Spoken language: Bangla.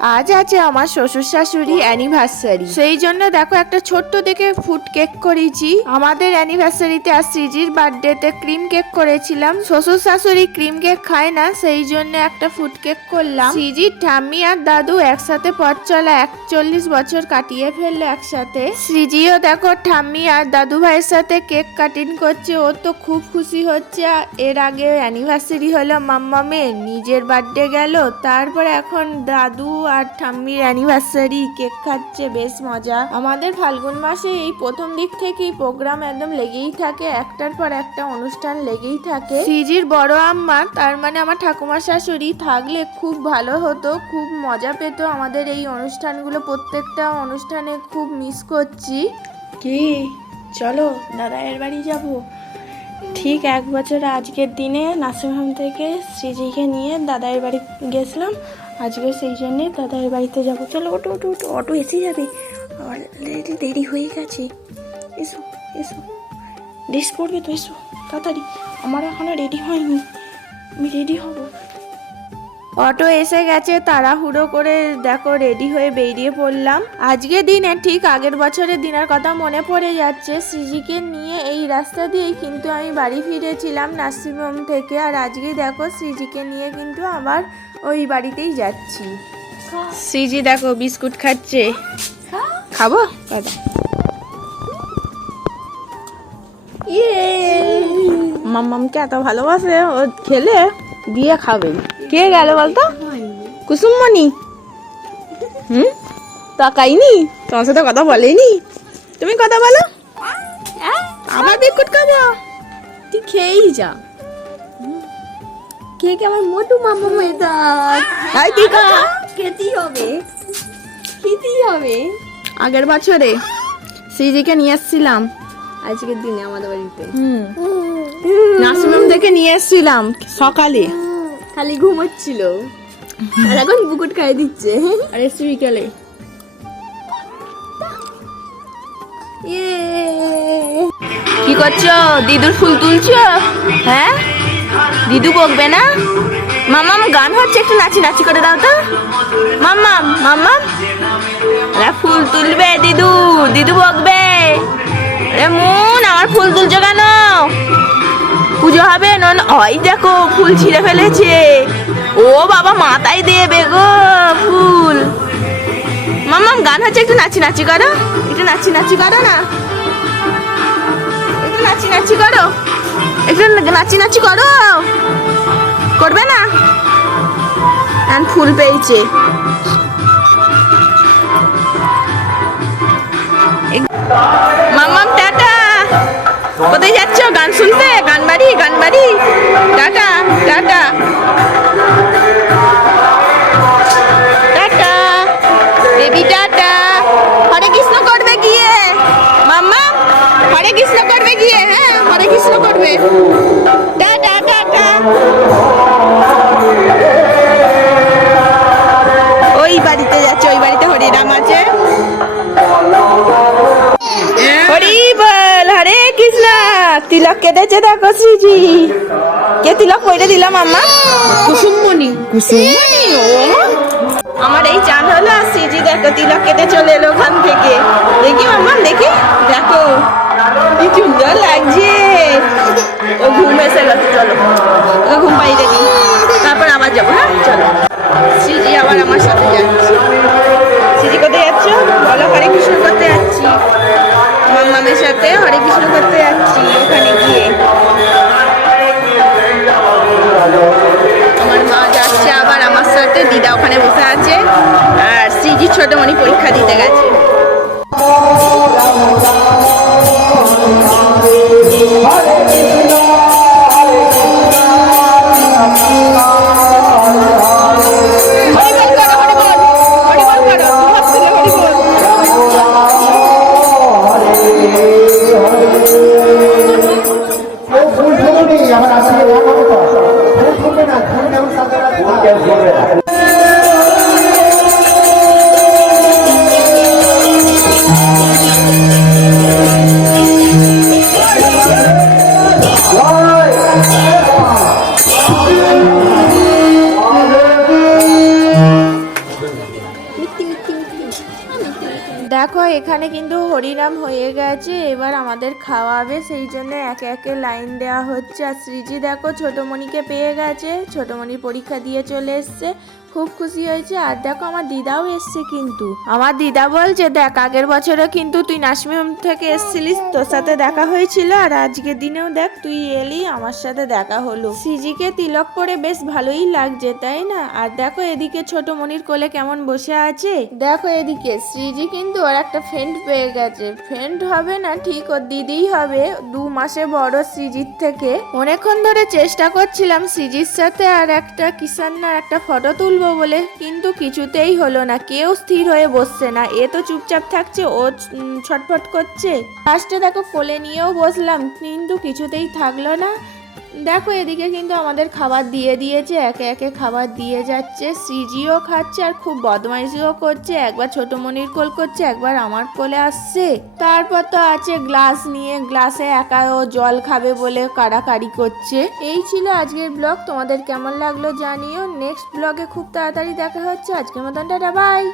আজ আছে আমার শ্বশুর শাশুড়ি অ্যানিভার্সারি সেই জন্য দেখো একটা ছোট্ট দেখে ফুড কেক করেছি। আমাদের অ্যানিভার্সারিতে আর শ্রীজির বার্থডেতে ক্রিম কেক করেছিলাম। শ্বশুর শাশুড়ি ক্রিম কেক খায় না, সেই জন্য একটা ফুড কেক করলাম। শ্রীজির ঠাম্মি আর দাদু একসাথে পথ চলা একচল্লিশ বছর কাটিয়ে ফেলল একসাথে। শ্রীজিও দেখো ঠাম্মি আর দাদু ভাইয়ের সাথে কেক কাটিং করছে, ও তো খুব খুশি হচ্ছে। এর আগে অ্যানিভার্সারি হলো মাম্মামের, নিজের বার্থডে গেল, তারপর এখন দাদু আর ঠাম্মির অ্যানিভার্সারি কেক খাচ্ছে, বেশ মজা। আমাদের ফাল্গুন মাসে এই প্রথম দিক থেকেই প্রোগ্রাম একদম লেগেই থাকে, একটার পর একটা অনুষ্ঠান লেগেই থাকে। সিজির বড় আম্মা, তার মানে আমার ঠাকুমা শাশুড়ি, থাকলে খুব ভালো হতো, খুব মজা পেত আমাদের এই অনুষ্ঠানগুলো। প্রত্যেকটা অনুষ্ঠানে খুব মিস করছি। কি? চলো দাদায়ের বাড়ি যাব। ঠিক এক বছর আজকের দিনে নার্সিংহোম থেকে শ্রীজিকে নিয়ে দাদায়ের বাড়ি গেছিলাম। আজকে সেই জন্যে দাদার বাড়িতে যাব। চলো অটো অটো অটো অটো এসে যাবে। অলরেডি দেরি হয়ে গেছে। এসো এসো। ড্রেস পরবে তো, এসো। তাড়াতাড়ি। আমার এখনও রেডি হয়নি। আমি রেডি হব। অটো এসে গেছে, তাড়াহুড়ো করে দেখো রেডি হয়ে বেরিয়ে পড়লাম। আজকে দিনে ঠিক আগের বছরের দিনের কথা মনে পড়ে যাচ্ছে। সৃজিকে নিয়ে এই রাস্তা দিয়েই কিন্তু আমি বাড়ি ফিরেছিলাম নার্সিংহোম থেকে। আর আজকে দেখো সৃজিকে নিয়ে কিন্তু আবার ওই বাড়িতেই যাচ্ছি। সৃজি দেখো বিস্কুট খাচ্ছে। খাব? দাদা মাম্মামকে এত ভালোবাসে ও খেলে? দিয়ে খাবে কে গেল বলতো? কুসুমমণি। হুম? তাকাইনি তোমার সাথে কথা বলেনি? তুমি কথা বলো। আবার বিস্কুট খাব। তুই খেয়েই যা। কে কে আমার মোটু মামা মেয়েটা তাই তুই খেতেই হবে। খেতেই হবে। আগের বছরে সিজিকে নিয়ে এসেছিলাম। আজকের দিনে আমাদের বাড়িতে। হুম। নার্সিংহোম থেকে নিয়ে এসেছিলাম সকালে। খালি ঘুমোচ্ছিল। আর এখন বুকুট খাই দিচ্ছে। আর এসছি বিকেলে ইয়ে। কি করছ? দিদুর ফুল তুলছো? হ্যাঁ? দিদু বকবে না? মামাম গান হচ্ছে একটু নাচি নাচি করে দাও তো। মাম্মাম। আরে ফুল তুলবে দিদু। দিদু বকবে। আরে মন আমার ফুল তুলছো কেন? পুজো হবে নন, ওই দেখো, ফুল ছিঁড়ে ফেলেছে। ও বাবা, মাথায় দেবে গো ফুল। মাম্মাম, গান হচ্ছে, একটু নাচি নাচি করো। একটু নাচি নাচি করো না। একটু নাচি নাচি করো। একটু নাচি নাচি করো। করবে না? ফুল পেয়েছে। মামাম টাটা। কোথায় যাচ্ছ? গান শুনতে? গান হরে না তিলক কেটেছে দেখো শ্রীজি। কে তিলক কইরে দিলাম আম্মা কুসুমমণি। কুসুমমণি ও। আমার এই চান হলো আর শ্রীজি দেখো তিলক কেটে চলে এলো ওখান থেকে। সাথে হরে কৃষ্ণ করতে যাচ্ছি। ওখানে সাথে এখানে কিন্তু হরিনাম হয়ে গেছে, এবার আমাদের খাওয়াবে। সেই জন্য একে একে লাইন দেওয়া হচ্ছে। আর শ্রীজি দেখো, ছোটমণিকে পেয়ে গেছে। ছোটমণির পরীক্ষা দিয়ে চলে এসছে। খুব খুশি হয়েছে। আর দেখো আমার দিদাও এসছে কিন্তু। আমার দিদা বলছে, দেখ, আগের বছরও কিন্তু তুই নাসমিম থেকে এসছিলিস। তোর সাথে দেখা হয়েছিল। আর আজকের দিনেও দেখ, তুই এলি, আমার সাথে দেখা হলো। সিজিকে তিলক পরে বেশ ভালোই লাগছে, তাই না? আর দেখো এদিকে ছোট মনির কোলে কেমন বসে আছে। দেখো এদিকে শ্রীজি কিন্তু ওর একটা ফ্রেন্ড পেয়ে গেছে। ফ্রেন্ড হবে না, ঠিক ওর দিদিই হবে। দু মাসে বড় শ্রীজির থেকে। অনেকক্ষণ ধরে চেষ্টা করছিলাম শ্রীজির সাথে, আর একটা কিষান্নার একটা ফটো তুলবো। বলে, কিন্তু কিছুতেই হলো না। কেউ স্থির হয়ে বসছে না। এ তো চুপচাপ থাকছে, ও ছটফট করছে। ফার্স্টে দেখো, কোলে নিয়েও বসলাম। কিন্তু কিছুতেই থাকল না। দেখো, এদিকে কিন্তু আমাদের খাবার দিয়ে দিয়েছে, একে একে খাবার দিয়ে যাচ্ছে। সিজিও খাচ্ছে আর খুব বদমাইশিও করছে। একবার ছোট মনির কোল করছে, একবার আমার কোলে আসছে। তারপর তো আছে গ্লাস নিয়ে, গ্লাসে একা ও জল খাবে বলে কাড়াকাড়ি করছে। এই ছিল আজকের ব্লগ, তোমাদের কেমন লাগল জানিও। নেক্সট ব্লগে খুব তাড়াতাড়ি দেখা হচ্ছে। আজকের মতন টাটা, বাই।